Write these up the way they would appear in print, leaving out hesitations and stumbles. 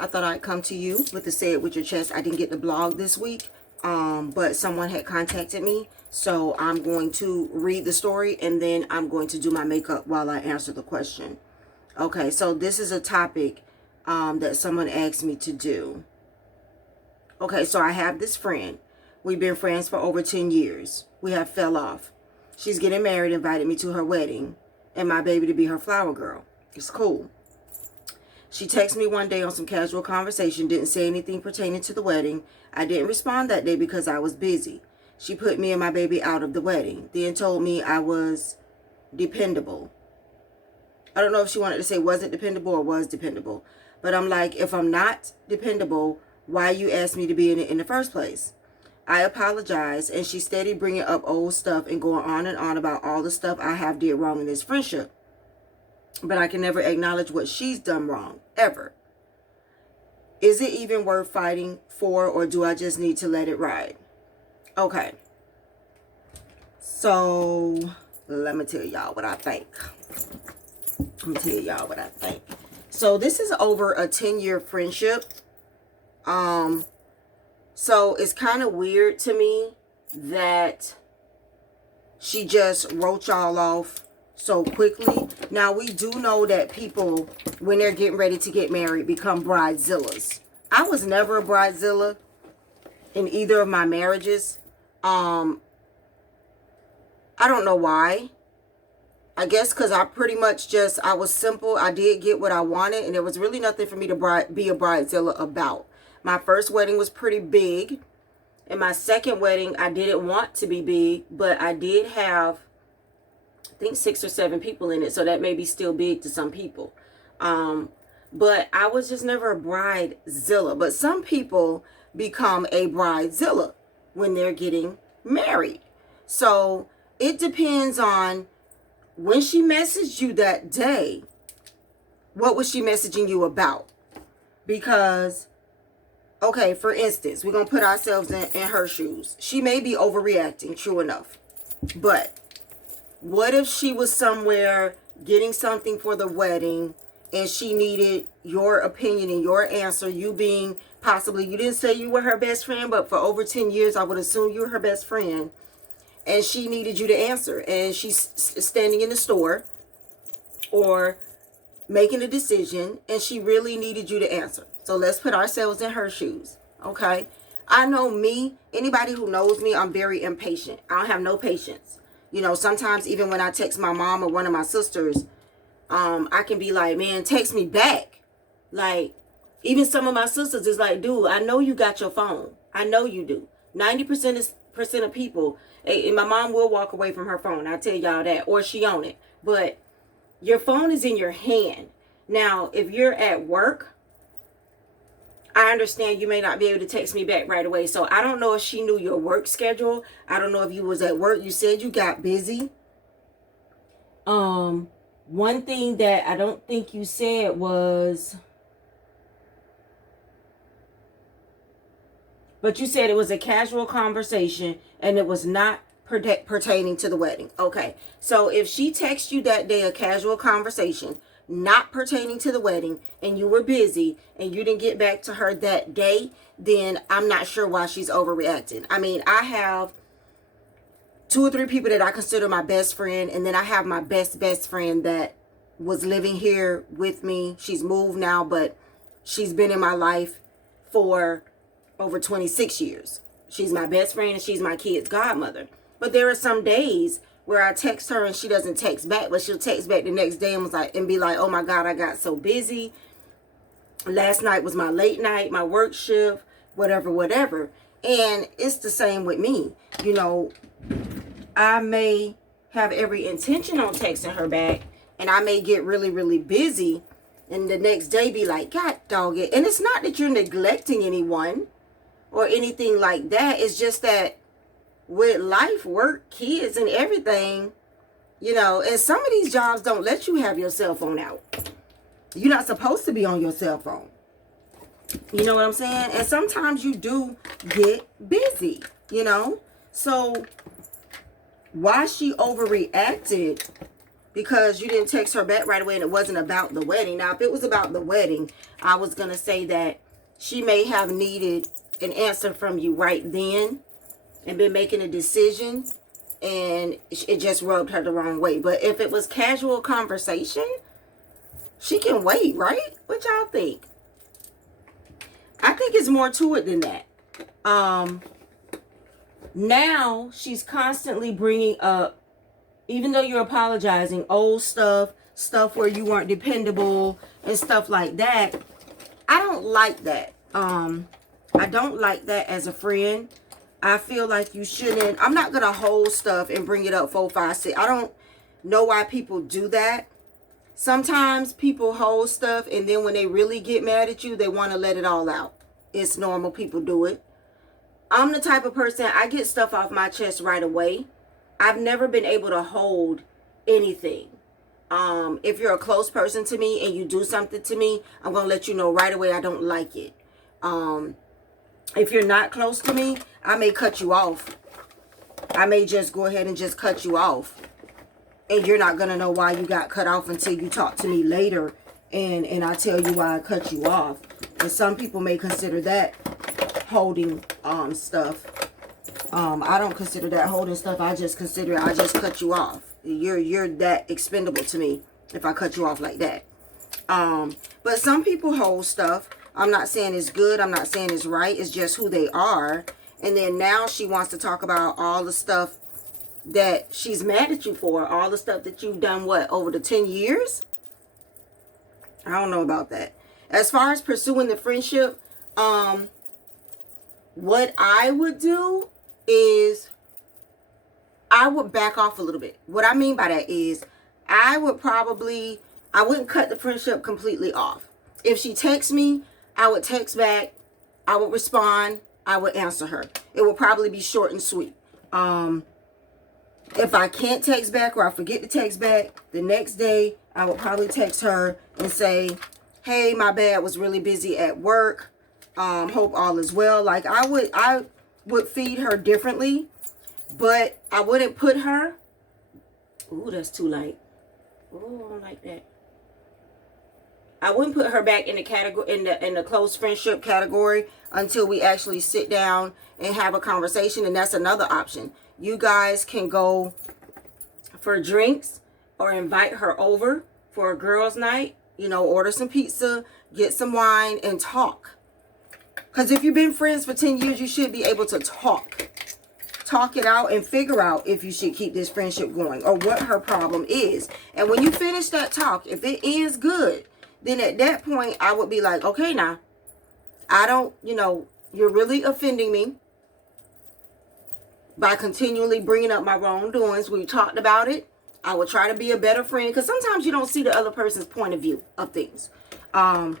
I thought I'd come to you with the Say It With Your Chest. I didn't get the blog this week, but someone had contacted me. So I'm going to read the story and then I'm going to do my makeup while I answer the question. Okay, so this is a topic that someone asked me to do. Okay, so I have this friend. We've been friends for over 10 years. We have fell off. She's getting married, invited me to her wedding, and my baby to be her flower girl. It's cool. She texted me one day on some casual conversation, didn't say anything pertaining to the wedding. I didn't respond that day because I was busy. She put me and my baby out of the wedding, then told me I was dependable. I don't know if she wanted to say wasn't dependable or was dependable. But I'm like, if I'm not dependable, why you asked me to be in it in the first place? I apologized, and she steady bringing up old stuff and going on and on about all the stuff I have did wrong in this friendship. But I can never acknowledge what she's done wrong, ever. Is it even worth fighting for, or do I just need to let it ride? Okay. So, let me tell y'all what I think. So, this is over a 10-year friendship. So it's kind of weird to me that she just wrote y'all off so quickly. Now, we do know that people, when they're getting ready to get married, become bridezillas. I was never a bridezilla in either of my marriages. I don't know why. I guess because I pretty much I was simple. I did get what I wanted, and there was really nothing for me to be a bridezilla about. My first wedding was pretty big. And my second wedding, I didn't want to be big, but I did have, I think, 6 or 7 people in it. So that may be still big to some people. But I was just never a bridezilla. But some people become a bridezilla when they're getting married. So it depends on when she messaged you that day, what was she messaging you about? Because, okay, for instance, we're going to put ourselves in her shoes. She may be overreacting, true enough. But what if she was somewhere getting something for the wedding and she needed your opinion and your answer, you being possibly, you didn't say you were her best friend, but for over 10 years, I would assume you were her best friend. And she needed you to answer. And she's standing in the store or making a decision, and she really needed you to answer. So let's put ourselves in her shoes, okay? I know me, anybody who knows me, I'm very impatient. I don't have no patience. You know, sometimes even when I text my mom or one of my sisters, I can be like, man, text me back. Like, even some of my sisters is like, dude, I know you got your phone. I know you do. 90% of people, and my mom will walk away from her phone. I tell y'all that, or she own it. But your phone is in your hand. Now, if you're at work, I understand you may not be able to text me back right away. So I don't know if she knew your work schedule. I don't know if you was at work. You said you got busy. One thing that I don't think you said was, but you said it was a casual conversation and it was not pertaining to the wedding. Okay, so if she texted you that day a casual conversation, not pertaining to the wedding, and you were busy and you didn't get back to her that day, then I'm not sure why she's overreacting. I mean, I have 2 or 3 people that I consider my best friend, and then I have my best friend that was living here with me. She's moved now, but she's been in my life for over 26 years. She's my best friend and she's my kid's godmother. But there are some days where I text her and she doesn't text back, but she'll text back the next day and be like, oh my God, I got so busy. Last night was my late night, my work shift, whatever. And it's the same with me. You know, I may have every intention on texting her back, and I may get really busy, and the next day be like, God dog it. And it's not that you're neglecting anyone or anything like that. It's just that with life, work, kids, and everything, you know, and some of these jobs don't let you have your cell phone out. You're not supposed to be on your cell phone. You know what I'm saying? And sometimes you do get busy, you know? So why she overreacted, because you didn't text her back right away and it wasn't about the wedding. Now, if it was about the wedding, I was going to say that she may have needed an answer from you right then and been making a decision, and it just rubbed her the wrong way. But if it was casual conversation, she can wait, right? What y'all think? I think it's more to it than that. Now she's constantly bringing up, even though you're apologizing, old stuff where you weren't dependable and stuff like that. I don't like that. I don't like that as a friend. I feel like you shouldn't. I'm not going to hold stuff and bring it up 4, 5, 6. I don't know why people do that. Sometimes people hold stuff and then when they really get mad at you, they want to let it all out. It's normal. People do it. I'm the type of person, I get stuff off my chest right away. I've never been able to hold anything. If you're a close person to me and you do something to me, I'm going to let you know right away I don't like it. If you're not close to me, I may cut you off. I may just go ahead and just cut you off. And you're not going to know why you got cut off until you talk to me later. And I tell you why I cut you off. And some people may consider that holding stuff. I don't consider that holding stuff. I just consider it, I just cut you off. You're that expendable to me if I cut you off like that. But some people hold stuff. I'm not saying it's good. I'm not saying it's right. It's just who they are. And then now she wants to talk about all the stuff that she's mad at you for. All the stuff that you've done, what, over the 10 years? I don't know about that. As far as pursuing the friendship, what I would do is I would back off a little bit. What I mean by that is I wouldn't cut the friendship completely off. If she texts me, I would text back. I would respond. I would answer her. It would probably be short and sweet. If I can't text back or I forget to text back, the next day I would probably text her and say, hey, my bad, was really busy at work. Hope all is well. Like I would feed her differently, but I wouldn't put her. Ooh, that's too light. Ooh, I don't like that. I wouldn't put her back in the category, in the close friendship category until we actually sit down and have a conversation. And that's another option. You guys can go for drinks or invite her over for a girls' night. You know, order some pizza, get some wine, and talk. Because if you've been friends for 10 years, you should be able to talk. Talk it out and figure out if you should keep this friendship going or what her problem is. And when you finish that talk, if it ends good, then at that point, I would be like, okay, now, I don't, you're really offending me by continually bringing up my wrongdoings. We talked about it. I would try to be a better friend because sometimes you don't see the other person's point of view of things. I'll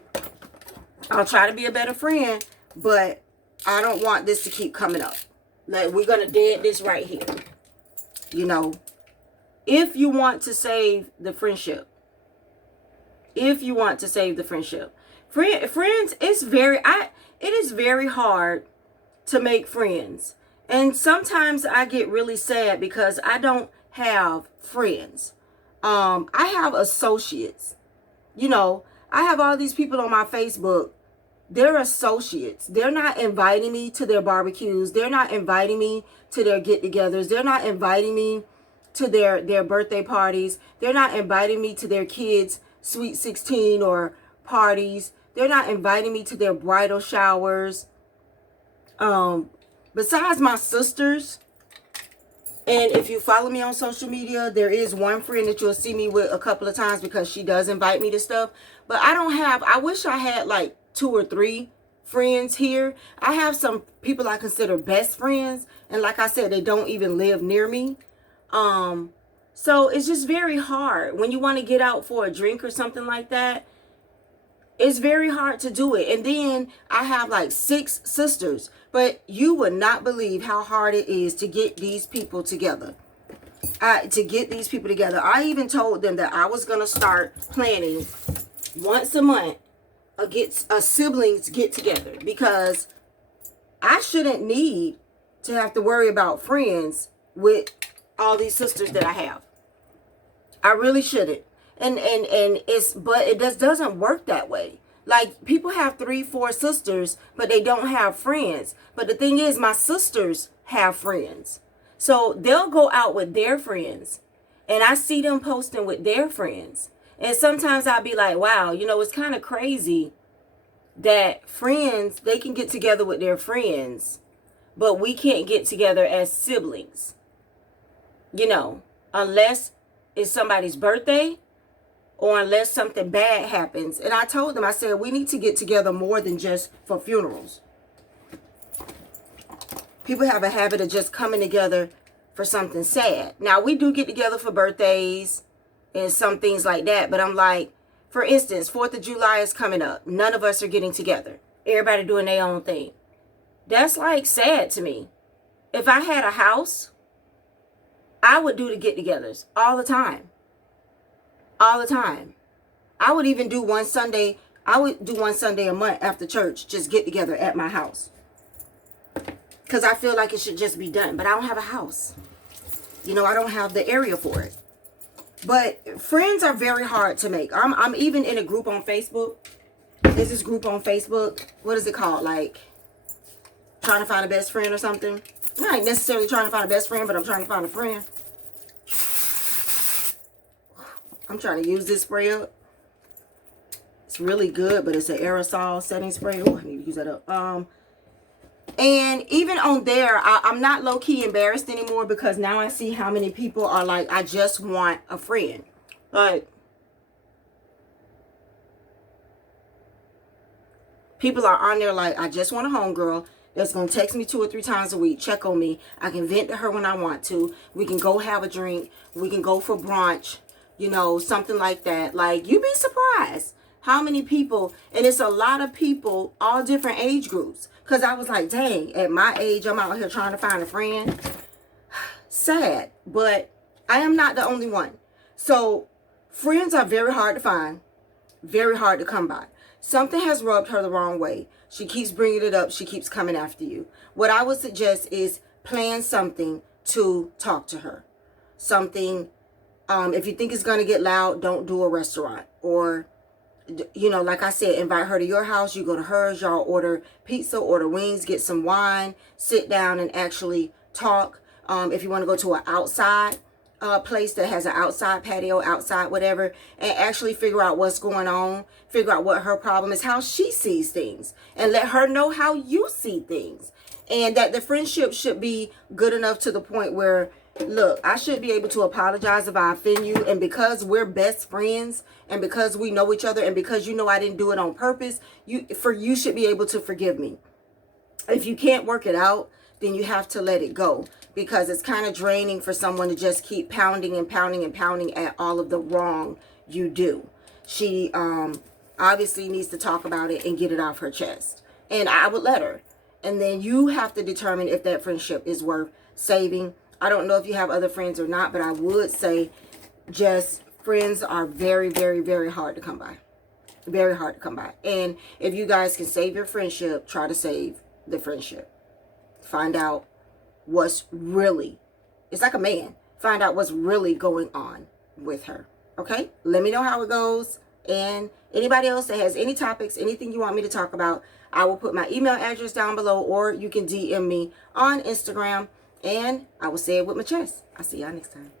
try to be a better friend, but I don't want this to keep coming up. Like, we're going to dead this right here. If you want to save the friendship, friends, it is very hard to make friends. And sometimes I get really sad because I don't have friends. I have associates. I have all these people on my Facebook. They're associates. They're not inviting me to their barbecues. They're not inviting me to their get-togethers. They're not inviting me to their birthday parties. They're not inviting me to their kids' Sweet 16 or parties. They're not inviting me to their bridal showers. Besides my sisters, and if you follow me on social media, there is one friend that you'll see me with a couple of times because she does invite me to stuff. But I wish I had like 2 or 3 friends here. I have some people I consider best friends. And like I said, they don't even live near me. So it's just very hard when you want to get out for a drink or something like that. It's very hard to do it. And then I have like 6 sisters. But you would not believe how hard it is to get these people together. I even told them that I was going to start planning once a month a siblings get together. Because I shouldn't need to have to worry about friends with all these sisters that I have. I really shouldn't. And but it just doesn't work that way. Like, people have 3, 4 sisters, but they don't have friends. But the thing is, my sisters have friends. So they'll go out with their friends, and I see them posting with their friends. And sometimes I'll be like, wow, it's kind of crazy that friends, they can get together with their friends, but we can't get together as siblings. Unless it's somebody's birthday, or unless something bad happens. And I told them, I said, we need to get together more than just for funerals. People have a habit of just coming together for something sad. Now, we do get together for birthdays and some things like that. But I'm like, for instance, 4th of July is coming up. None of us are getting together. Everybody doing their own thing. That's like sad to me. If I had a house, I would do the get-togethers all the time. All the time. I would even do one Sunday. I would do one Sunday a month after church. Just get together at my house. Because I feel like it should just be done. But I don't have a house. I don't have the area for it. But friends are very hard to make. I'm even in a group on Facebook. There's this group on Facebook. What is it called? Like, trying to find a best friend or something. I ain't necessarily trying to find a best friend, but I'm trying to find a friend. I'm trying to use this spray up. It's really good, but it's an aerosol setting spray. Oh, I need to use that up. And even on there, I'm not low-key embarrassed anymore, because now I see how many people are like, I just want a friend. Like, people are on there like, I just want a homegirl that's going to text me 2 or 3 times a week, check on me. I can vent to her when I want to. We can go have a drink. We can go for brunch. Something like that. Like, you'd be surprised how many people, and it's a lot of people, all different age groups. Because I was like, dang, at my age, I'm out here trying to find a friend. Sad, but I am not the only one. So, friends are very hard to find, very hard to come by. Something has rubbed her the wrong way. She keeps bringing it up. She keeps coming after you. What I would suggest is plan something to talk to her. Something. If you think it's going to get loud, don't do a restaurant. Or, like I said, invite her to your house. You go to hers. Y'all order pizza, order wings, get some wine, sit down and actually talk. If you want to go to an outside place that has an outside patio, outside whatever, and actually figure out what's going on. Figure out what her problem is, how she sees things. And let her know how you see things. And that the friendship should be good enough to the point where, look, I should be able to apologize if I offend you. And because we're best friends, and because we know each other, and because I didn't do it on purpose, you should be able to forgive me. If you can't work it out, then you have to let it go. Because it's kind of draining for someone to just keep pounding and pounding and pounding at all of the wrong you do. She obviously needs to talk about it and get it off her chest. And I would let her. And then you have to determine if that friendship is worth saving. I don't know if you have other friends or not, but I would say just friends are very, very, very hard to come by. Very hard to come by. And if you guys can save your friendship, try to save the friendship. Find out what's really, it's like a man. Find out what's really going on with her. Okay? Let me know how it goes. And anybody else that has any topics, anything you want me to talk about, I will put my email address down below, or you can DM me on Instagram, and I will say it with my chest. I'll see y'all next time.